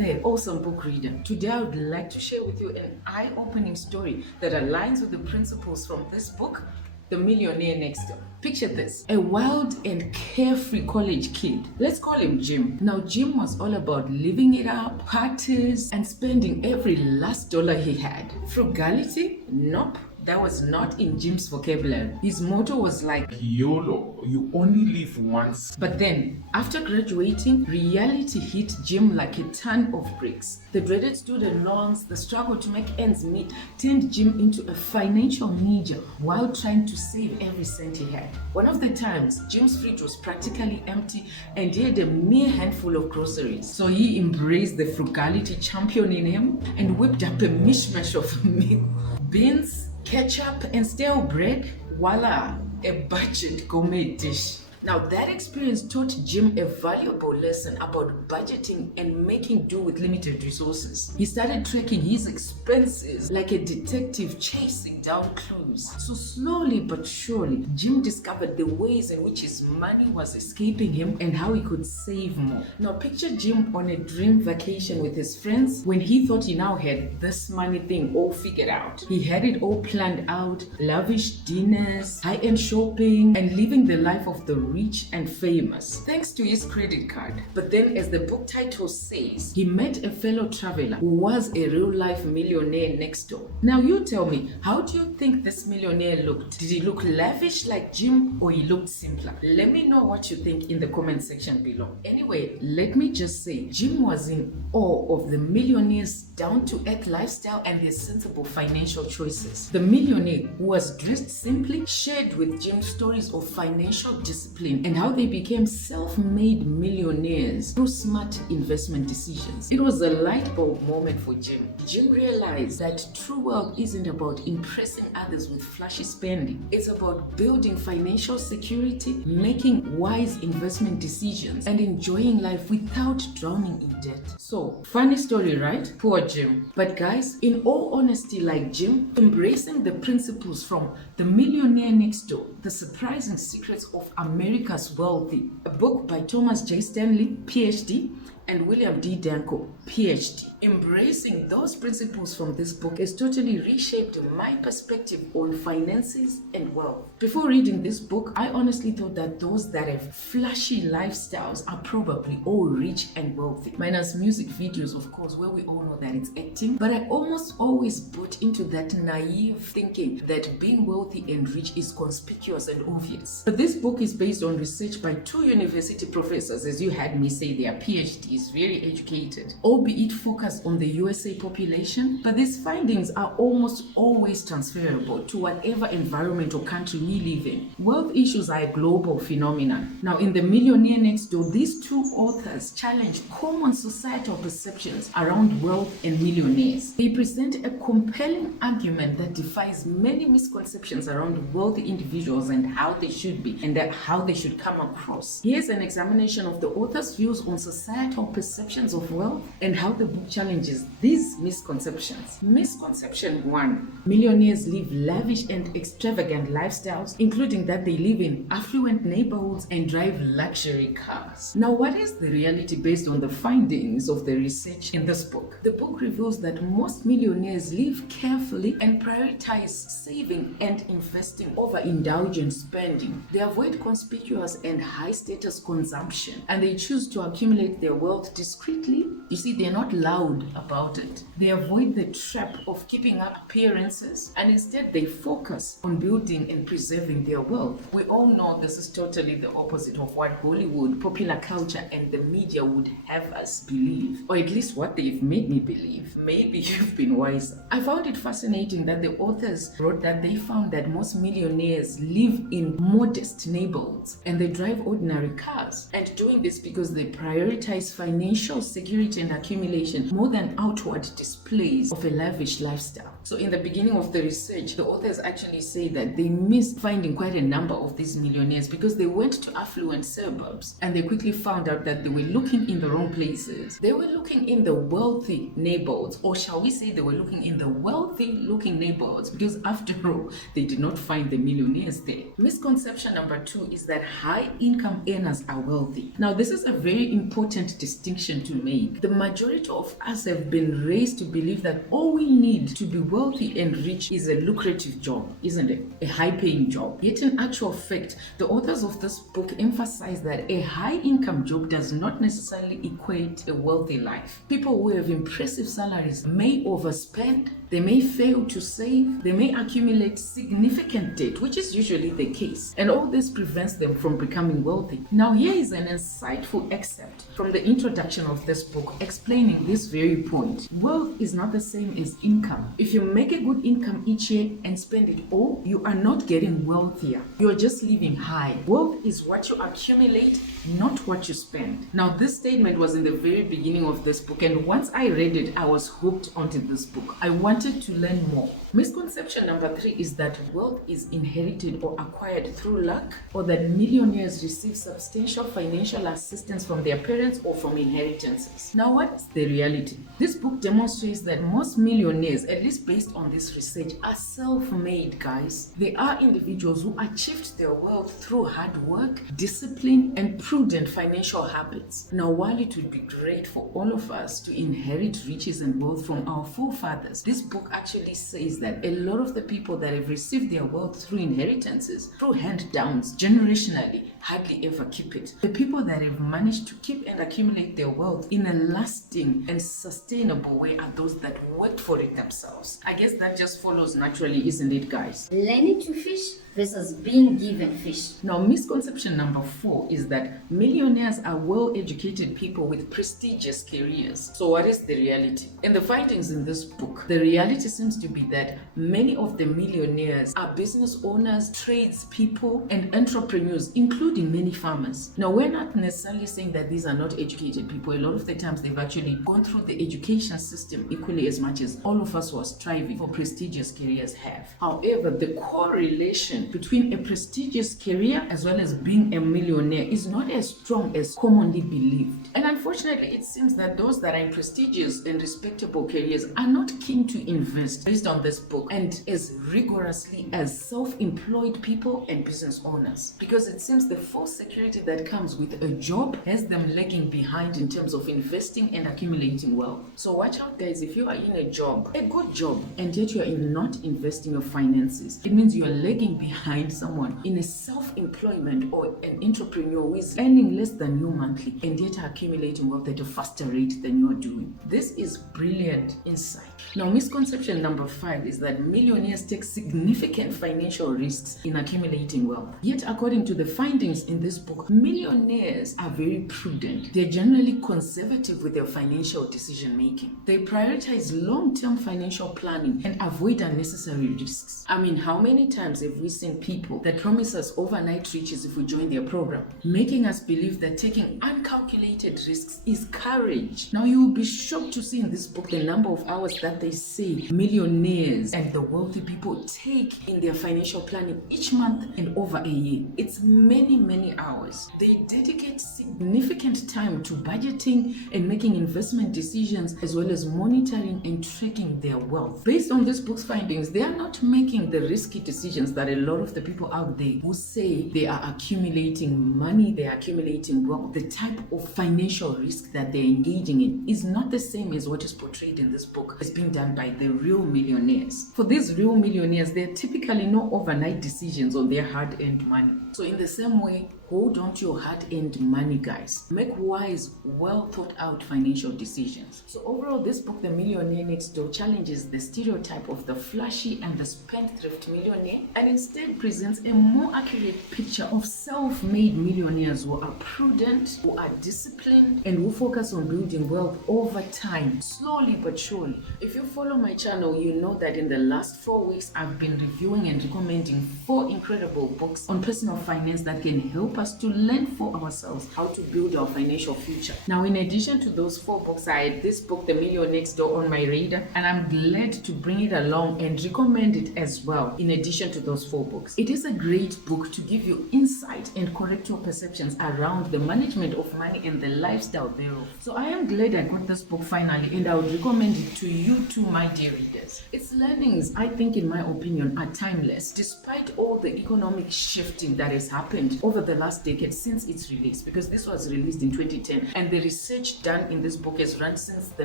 there, awesome book reader. Today I would like to share with you an eye-opening story that aligns with the principles from this book, The Millionaire Next Door. Picture this, a wild and carefree college kid. Let's call him Jim. Now Jim was all about living it up, parties, and spending every last dollar he had. Frugality? Nope. That was not in Jim's vocabulary. His motto was like, YOLO, you only live once. But then, after graduating, reality hit Jim like a ton of bricks. The dreaded student loans, the struggle to make ends meet, turned Jim into a financial ninja while trying to save every cent he had. One of the times, Jim's fridge was practically empty and he had a mere handful of groceries. So he embraced the frugality champion in him and whipped up a mishmash of a meal. Beans, ketchup, and stale bread. Voila, a budget gourmet dish. Now that experience taught Jim a valuable lesson about budgeting and making do with limited resources. He started tracking his expenses like a detective chasing down clues. So slowly but surely, Jim discovered the ways in which his money was escaping him and how he could save more. Now picture Jim on a dream vacation with his friends when he thought he now had this money thing all figured out. He had it all planned out, lavish dinners, high-end shopping, and living the life of the rich and famous, thanks to his credit card. But then, as the book title says, he met a fellow traveler who was a real-life millionaire next door. Now you tell me, how do you think this millionaire looked? Did he look lavish like Jim, or he looked simpler? Let me know what you think in the comment section below. Anyway, let me just say, Jim was in awe of the millionaire's down-to-earth lifestyle and their sensible financial choices. The millionaire, who was dressed simply, shared with Jim stories of financial discipline and how they became self-made millionaires through smart investment decisions. It was a light bulb moment for Jim. Jim realized that true wealth isn't about impressing others with flashy spending. It's about building financial security, making wise investment decisions, and enjoying life without drowning in debt. So, funny story, right? Poor Jim. But guys, in all honesty, like Jim, embracing the principles from The Millionaire Next Door, The Surprising Secrets of America's Wealthy, a book by Thomas J. Stanley, PhD, and William D. Danko, PhD. Embracing those principles from this book has totally reshaped my perspective on finances and wealth. Before reading this book, I honestly thought that those that have flashy lifestyles are probably all rich and wealthy. Minus music videos, of course, where we all know that it's acting. But I almost always bought into that naive thinking that being wealthy and rich is conspicuous and obvious. But this book is based on research by 2 university professors, as you had me say, they are PhDs, very educated, albeit focused on the USA population, but these findings are almost always transferable to whatever environment or country we live in. Wealth issues are a global phenomenon. Now, in The Millionaire Next Door, these 2 authors challenge common societal perceptions around wealth and millionaires. They present a compelling argument that defies many misconceptions around wealthy individuals and how they should be and how they should come across. Here's an examination of the author's views on societal perceptions of wealth and how the book challenges these misconceptions. Misconception 1. Millionaires live lavish and extravagant lifestyles, including that they live in affluent neighborhoods and drive luxury cars. Now, what is the reality based on the findings of the research in this book? The book reveals that most millionaires live carefully and prioritize saving and investing over indulgent spending. They avoid conspicuous and high-status consumption, and they choose to accumulate their wealth discreetly. You see, they're not loud about it. They avoid the trap of keeping up appearances, and instead they focus on building and preserving their wealth. We all know this is totally the opposite of what Hollywood, popular culture, and the media would have us believe, or at least what they've made me believe. Maybe you've been wiser. I found it fascinating that the authors wrote that they found that most millionaires live in modest neighborhoods and they drive ordinary cars, and doing this because they prioritize financial security and accumulation more than outward displays of a lavish lifestyle. So in the beginning of the research, the authors actually say that they missed finding quite a number of these millionaires because they went to affluent suburbs and they quickly found out that they were looking in the wrong places. They were looking in the wealthy neighborhoods, or shall we say they were looking in the wealthy looking neighborhoods, because after all, they did not find the millionaires there. Misconception number 2 is that high income earners are wealthy. Now, this is a very important distinction to make. The majority of us have been raised to believe that all we need to be wealthy and rich is a lucrative job, isn't it? A high paying job. Yet in actual fact, the authors of this book emphasize that a high income job does not necessarily equate a wealthy life. People who have impressive salaries may overspend, they may fail to save, they may accumulate significant debt, which is usually the case. And all this prevents them from becoming wealthy. Now, here is an insightful excerpt from the introduction of this book explaining this very point. Wealth is not the same as income. If you make a good income each year and spend it all, you are not getting wealthier. You're just living high. Wealth is what you accumulate, not what you spend. Now, this statement was in the very beginning of this book, and once I read it, I was hooked onto this book. I wanted to learn more. Misconception number 3 is that wealth is inherited or acquired through luck, or that millionaires receive substantial financial assistance from their parents or from inheritances. Now, what is the reality? This book demonstrates that most millionaires, at least based on this research, are self-made, guys. They are individuals who achieved their wealth through hard work, discipline, and prudent financial habits. Now, while it would be great for all of us to inherit riches and wealth from our forefathers, this book actually says that a lot of the people that have received their wealth through inheritances, through hand-downs, generationally, hardly ever keep it. The people that have managed to keep and accumulate their wealth in a lasting and sustainable way are those that worked for it themselves. I guess that just follows naturally, isn't it, guys? Learning to fish versus being given fish. Now, misconception number 4 is that millionaires are well-educated people with prestigious careers. So what is the reality? In the findings in this book, the reality seems to be that many of the millionaires are business owners, tradespeople, and entrepreneurs, including many farmers. Now, we're not necessarily saying that these are not educated people. A lot of the times they've actually gone through the education system equally as much as all of us who are striving for prestigious careers have. However, the correlation between a prestigious career as well as being a millionaire is not as strong as commonly believed. And unfortunately, it seems that those that are in prestigious and respectable careers are not keen to invest based on this book and as rigorously as self-employed people and business owners. Because it seems the false security that comes with a job has them lagging behind in terms of investing and accumulating wealth. So watch out, guys. If you are in a job, a good job, and yet you are not investing your finances, it means you are lagging behind someone in a self-employment or an entrepreneur who is earning less than you monthly and yet are accumulating wealth at a faster rate than you are doing. This is brilliant insight. Now, misconception number 5 is that millionaires take significant financial risks in accumulating wealth. Yet, according to the findings in this book, millionaires are very prudent. They're generally conservative with their financial decision making. They prioritize long-term financial planning and avoid unnecessary risks. I mean, how many times have we seen people that promise us overnight riches if we join their program, making us believe that taking uncalculated risks is courage? Now, you will be shocked to see in this book the number of hours that they say millionaires and the wealthy people take in their financial planning each month and over a year. It's many, many hours. They dedicate significant time to budgeting and making investment decisions, as well as monitoring and tracking their wealth. Based on this book's findings, they are not making the risky decisions that a lot of the people out there who say they are accumulating money, they are accumulating wealth. The type of financial risk that they're engaging in is not the same as what is portrayed in this book as being done by the real millionaires. For these real millionaires, there are typically no overnight decisions on their hard-earned money. So in the same way, hold on to your hard-earned money, guys. Make wise, well-thought-out financial decisions. So overall, this book, The Millionaire Next Door, challenges the stereotype of the flashy and the spendthrift millionaire and instead presents a more accurate picture of self-made millionaires who are prudent, who are disciplined, and who focus on building wealth over time, slowly but surely. If you follow my channel, you know that in the last 4 weeks, I've been reviewing and recommending 4 incredible books on personal finance that can help us to learn for ourselves how to build our financial future. Now, in addition to those 4 books, I had this book, The Millionaire Next Door, on my radar, and I'm glad to bring it along and recommend it as well, in addition to those 4 books. It is a great book to give you insight and correct your perceptions around the management of money and the lifestyle thereof. So I am glad I got this book finally, and I would recommend it to you too, my dear readers. Its learnings, I think, in my opinion, are timeless, despite all the economic shifting that has happened over the last decade since its release, because this was released in 2010, and the research done in this book has run since the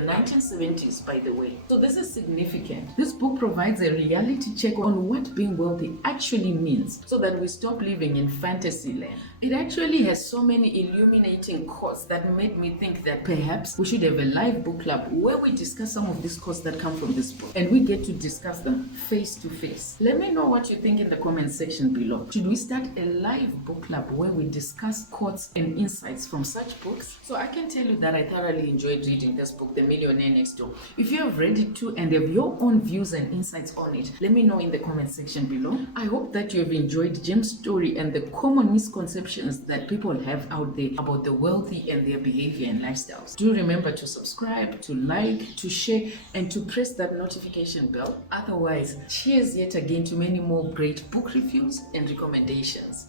1970s, by the way. So this is significant. This book provides a reality check on what being wealthy actually means, so that we stop living in fantasy land. It actually has so many illuminating quotes that made me think that perhaps we should have a live book club where we discuss some of these quotes that come from this book, and we get to discuss them face to face. Let me know what you think in the comment section below. Should we start a live book club where we discuss quotes and insights from such books? So I can tell you that I thoroughly enjoyed reading this book, The Millionaire Next Door. If you have read it too and have your own views and insights on it, let me know in the comment section below. I hope that you have enjoyed Jim's story and the common misconceptions that people have out there about the wealthy and their behavior and lifestyles. Do remember to subscribe, to like, to share, and to press that notification bell. Otherwise, cheers yet again to many more great book reviews and recommendations.